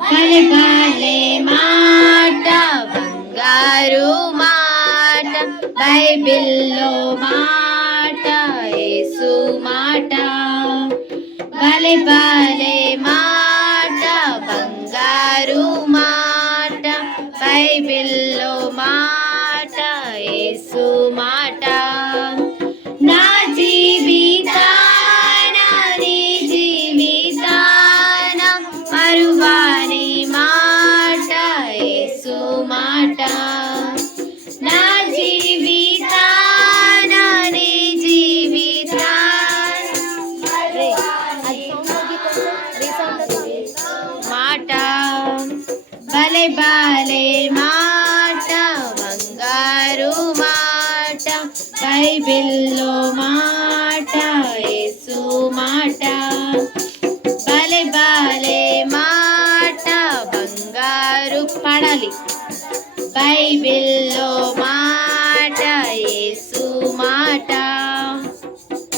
భలే భలే మాట బంగారు మాట బైబిల్లో మాట యేసు మాట. భలే భలే మాట బంగారు మాట బైబిల్లో మాట యేసు మాట. యేసు మాట నా జీవితాన నీ జీవితాన. మాట భలే భలే మాట బంగారు మాట బైబిల్లో మాట యేసు మాట. పాడాలి. బైబిల్లో